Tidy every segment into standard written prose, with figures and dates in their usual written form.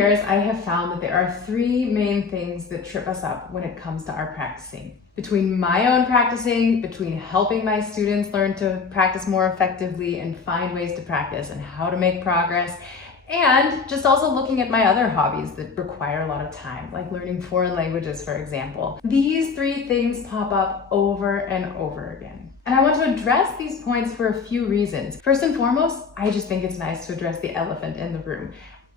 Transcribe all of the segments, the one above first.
years, I have found that there are three main things that trip us up when it comes to our practicing. Between my own practicing, between helping my students learn to practice more effectively and find ways to practice and how to make progress, and just also looking at my other hobbies that require a lot of time, like learning foreign languages, for example. These three things pop up over and over again. And I want to address these points for a few reasons. First and foremost, I just think it's nice to address the elephant in the room.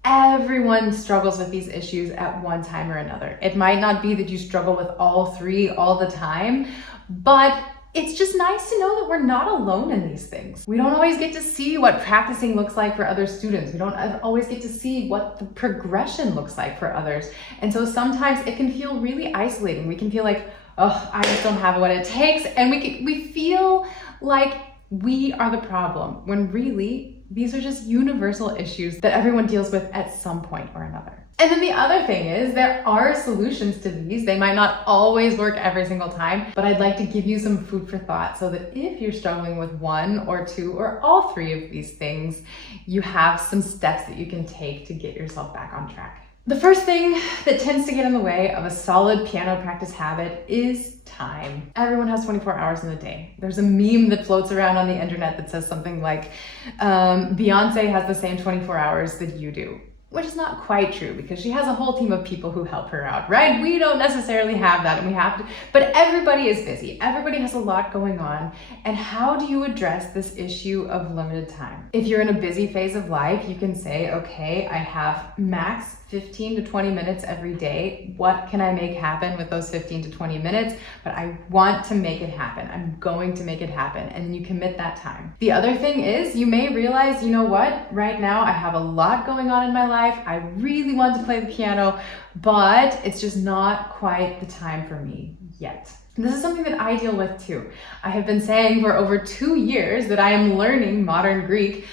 Everyone struggles with these issues at one time or another. It might not be that you struggle with all three all the time, but it's just nice to know that we're not alone in these things. We don't always get to see what practicing looks like for other students. We don't always get to see what the progression looks like for others. And so sometimes it can feel really isolating. We can feel like, oh, I just don't have what it takes. And we feel like we are the problem, when really these are just universal issues that everyone deals with at some point or another. And then the other thing is there are solutions to these. They might not always work every single time, but I'd like to give you some food for thought so that if you're struggling with one or two or all three of these things, you have some steps that you can take to get yourself back on track. The first thing that tends to get in the way of a solid piano practice habit is time. Everyone has 24 hours in a day. There's a meme that floats around on the internet that says something like, Beyonce has the same 24 hours that you do. Which is not quite true because she has a whole team of people who help her out, right? We don't necessarily have that and we have to, but everybody is busy. Everybody has a lot going on. And how do you address this issue of limited time? If you're in a busy phase of life, you can say, okay, I have max 15 to 20 minutes every day. What can I make happen with those 15 to 20 minutes? But I want to make it happen. I'm going to make it happen. And then you commit that time. The other thing is you may realize, you know what? Right now I have a lot going on in my life. I really want to play the piano, but it's just not quite the time for me yet. And this is something that I deal with too. I have been saying for over 2 years that I am learning modern Greek,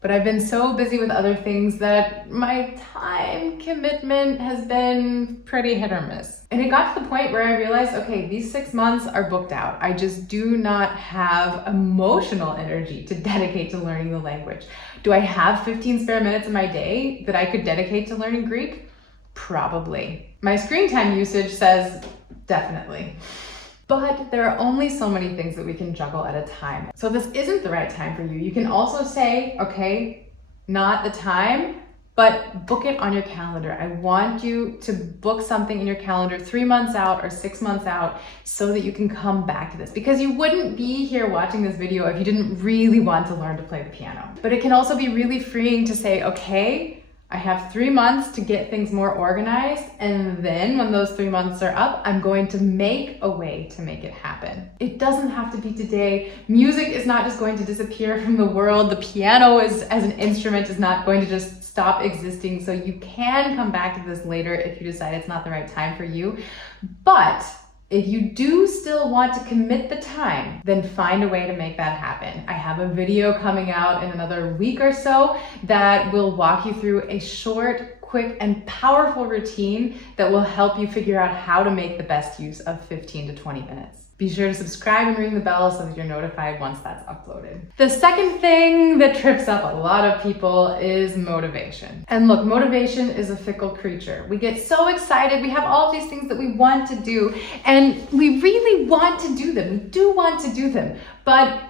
but I've been so busy with other things that my time commitment has been pretty hit or miss. And it got to the point where I realized, okay, these 6 months are booked out. I just do not have emotional energy to dedicate to learning the language. Do I have 15 spare minutes in my day that I could dedicate to learning Greek? Probably. My screen time usage says definitely. But there are only so many things that we can juggle at a time. So if this isn't the right time for you, you can also say, okay, not the time, but book it on your calendar. I want you to book something in your calendar 3 months out or 6 months out so that you can come back to this. Because you wouldn't be here watching this video if you didn't really want to learn to play the piano. But it can also be really freeing to say, okay, I have 3 months to get things more organized, and then when those 3 months are up, I'm going to make a way to make it happen. It doesn't have to be today. Music is not just going to disappear from the world. The piano as an instrument is not going to just stop existing. So you can come back to this later if you decide it's not the right time for you. But if you do still want to commit the time, then find a way to make that happen. I have a video coming out in another week or so that will walk you through a short, quick, and powerful routine that will help you figure out how to make the best use of 15 to 20 minutes. Be sure to subscribe and ring the bell so that you're notified once that's uploaded. The second thing that trips up a lot of people is motivation. And look, motivation is a fickle creature. We get so excited. We have all these things that we want to do, and we really want to do them. We do want to do them, but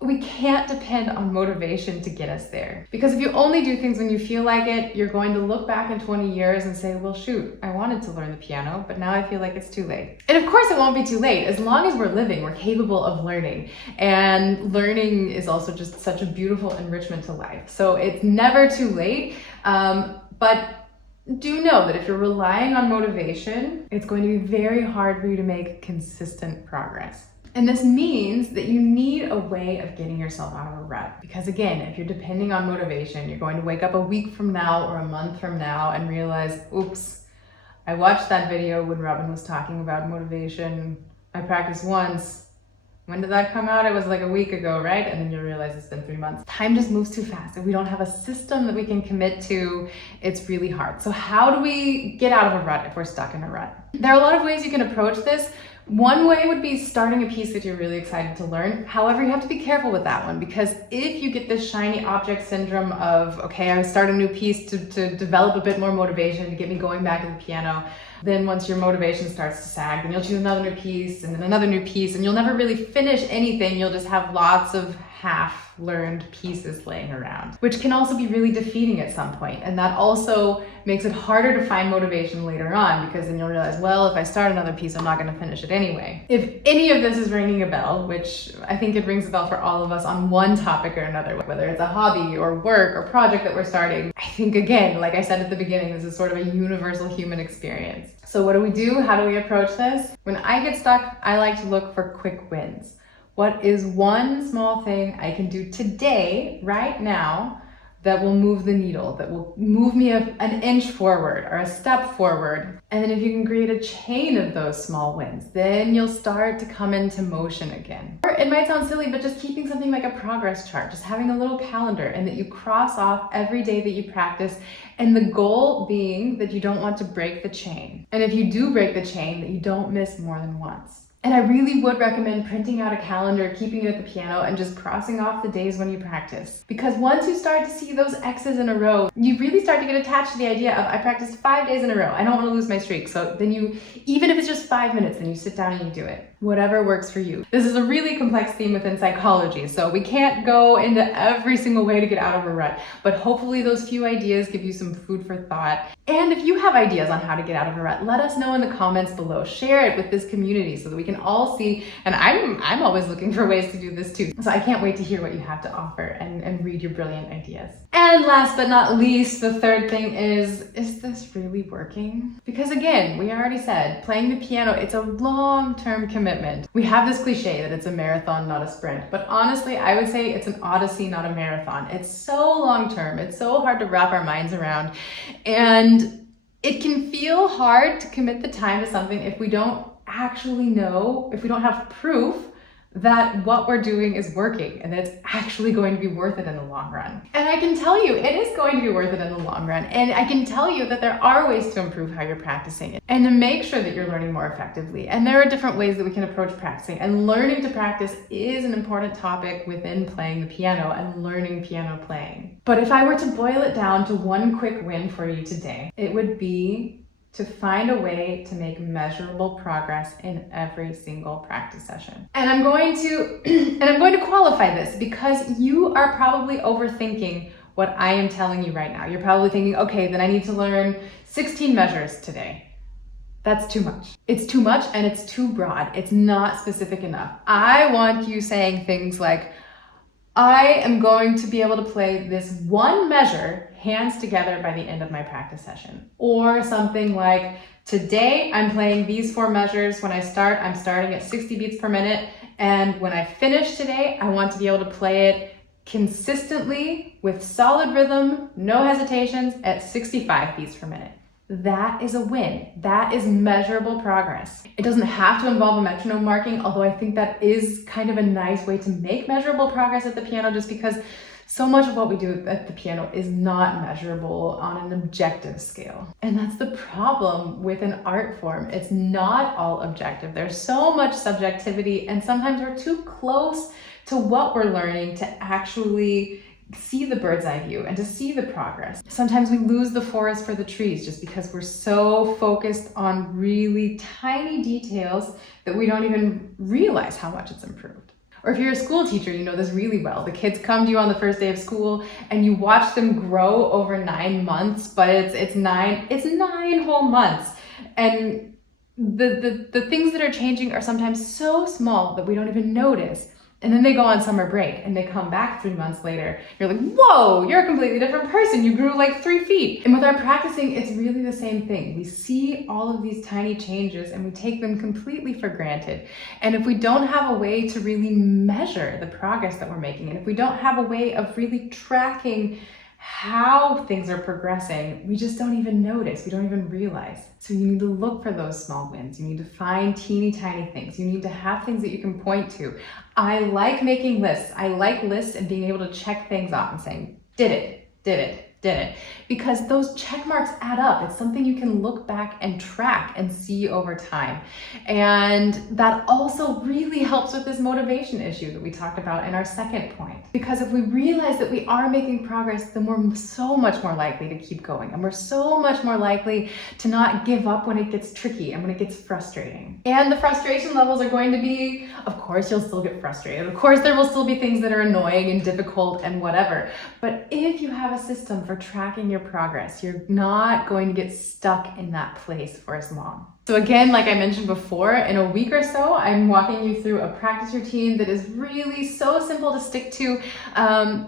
we can't depend on motivation to get us there. Because if you only do things when you feel like it, you're going to look back in 20 years and say, well, shoot, I wanted to learn the piano, but now I feel like it's too late. And of course it won't be too late. As long as we're living, we're capable of learning. And learning is also just such a beautiful enrichment to life. So it's never too late. But do know that if you're relying on motivation, it's going to be very hard for you to make consistent progress. And this means that you need a way of getting yourself out of a rut. Because again, if you're depending on motivation, you're going to wake up a week from now or a month from now and realize, oops, I watched that video when Robin was talking about motivation. I practiced once. When did that come out? It was like a week ago, right? And then you realize it's been 3 months. Time just moves too fast. If we don't have a system that we can commit to, it's really hard. So how do we get out of a rut if we're stuck in a rut? There are a lot of ways you can approach this. One way would be starting a piece that you're really excited to learn. However, you have to be careful with that one, because if you get this shiny object syndrome of, okay, I start a new piece to develop a bit more motivation to get me going back at the piano, then once your motivation starts to sag, then you'll choose another new piece and then another new piece, and you'll never really finish anything. You'll just have lots of half-learned pieces laying around, which can also be really defeating at some point. And that also makes it harder to find motivation later on, because then you'll realize, well, if I start another piece, I'm not going to finish it anyway. If any of this is ringing a bell, which I think it rings a bell for all of us on one topic or another, whether it's a hobby or work or project that we're starting, I think, again, like I said at the beginning, this is sort of a universal human experience. So what do we do? How do we approach this? When I get stuck, I like to look for quick wins. What is one small thing I can do today, right now, that will move the needle, that will move me an inch forward or a step forward? And then if you can create a chain of those small wins, then you'll start to come into motion again. Or it might sound silly, but just keeping something like a progress chart, just having a little calendar, and that you cross off every day that you practice, and the goal being that you don't want to break the chain. And if you do break the chain, that you don't miss more than once. And I really would recommend printing out a calendar, keeping it at the piano, and just crossing off the days when you practice. Because once you start to see those X's in a row, you really start to get attached to the idea of, I practiced 5 days in a row. I don't want to lose my streak. So then you, even if it's just 5 minutes, then you sit down and you do it. Whatever works for you. This is a really complex theme within psychology, so we can't go into every single way to get out of a rut, but hopefully those few ideas give you some food for thought. And if you have ideas on how to get out of a rut, let us know in the comments below. Share it with this community so that we can all see, and I'm always looking for ways to do this too. So I can't wait to hear what you have to offer and read your brilliant ideas. And last but not least, the third thing is this really working? Because again, we already said, playing the piano, it's a long-term commitment. We have this cliche that it's a marathon, not a sprint, but honestly, I would say it's an odyssey, not a marathon. It's so long-term, it's so hard to wrap our minds around, and it can feel hard to commit the time to something if we don't actually know, if we don't have proof that what we're doing is working and that it's actually going to be worth it in the long run. And I can tell you, it is going to be worth it in the long run. And I can tell you that there are ways to improve how you're practicing and to make sure that you're learning more effectively. And there are different ways that we can approach practicing. And learning to practice is an important topic within playing the piano and learning piano playing. But if I were to boil it down to one quick win for you today, it would be to find a way to make measurable progress in every single practice session. And I'm going to qualify this, because you are probably overthinking what I am telling you right now. You're probably thinking, okay, then I need to learn 16 measures today. That's too much. It's too much and it's too broad. It's not specific enough. I want you saying things like, I am going to be able to play this one measure hands together by the end of my practice session. Or something like, today I'm playing these 4 measures. When I start, I'm starting at 60 beats per minute. And when I finish today, I want to be able to play it consistently with solid rhythm, no hesitations, at 65 beats per minute. That is a win. That is measurable progress. It doesn't have to involve a metronome marking, although I think that is kind of a nice way to make measurable progress at the piano, just because so much of what we do at the piano is not measurable on an objective scale. And that's the problem with an art form. It's not all objective. There's so much subjectivity, and sometimes we're too close to what we're learning to actually see the bird's eye view and to see the progress. Sometimes we lose the forest for the trees just because we're so focused on really tiny details that we don't even realize how much it's improved. Or if you're a school teacher, you know this really well. The kids come to you on the first day of school and you watch them grow over 9 months, but it's nine whole months. And the things that are changing are sometimes so small that we don't even notice. And then they go on summer break and they come back 3 months later. You're like, whoa, you're a completely different person. You grew like 3 feet. And with our practicing, it's really the same thing. We see all of these tiny changes and we take them completely for granted. And if we don't have a way to really measure the progress that we're making, and if we don't have a way of really tracking how things are progressing, we just don't even notice, we don't even realize. So you need to look for those small wins. You need to find teeny tiny things. You need to have things that you can point to. I like making lists. I like lists and being able to check things off and saying, did it, didn't, because those check marks add up. It's something you can look back and track and see over time. And that also really helps with this motivation issue that we talked about in our second point. Because if we realize that we are making progress, then we're so much more likely to keep going. And we're so much more likely to not give up when it gets tricky and when it gets frustrating. And the frustration levels are going to be, of course, you'll still get frustrated. Of course, there will still be things that are annoying and difficult and whatever. But if you have a system for tracking your progress, you're not going to get stuck in that place for as long. So again, like I mentioned before, in a week or so, I'm walking you through a practice routine that is really so simple to stick to.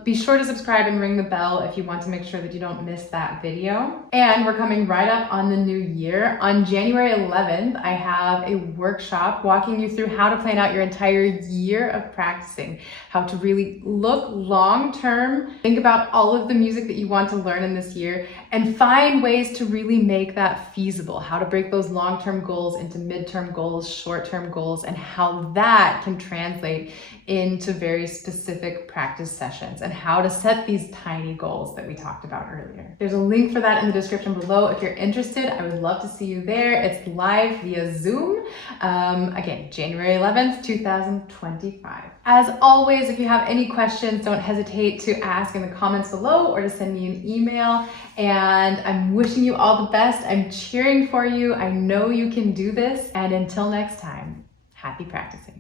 Be sure to subscribe and ring the bell if you want to make sure that you don't miss that video. And we're coming right up on the new year. On January 11th, I have a workshop walking you through how to plan out your entire year of practicing, how to really look long-term, think about all of the music that you want to learn in this year, and find ways to really make that feasible, how to break those long-term goals into midterm goals, short-term goals, and how that can translate into very specific practice sessions, and how to set these tiny goals that we talked about earlier. There's a link for that in the description below if you're interested. I would love to see you there. It's live via Zoom. Again, January 11th, 2025. As always, if you have any questions, don't hesitate to ask in the comments below or to send me an email. And I'm wishing you all the best. I'm cheering for you. I know you can do this. And until next time, happy practicing.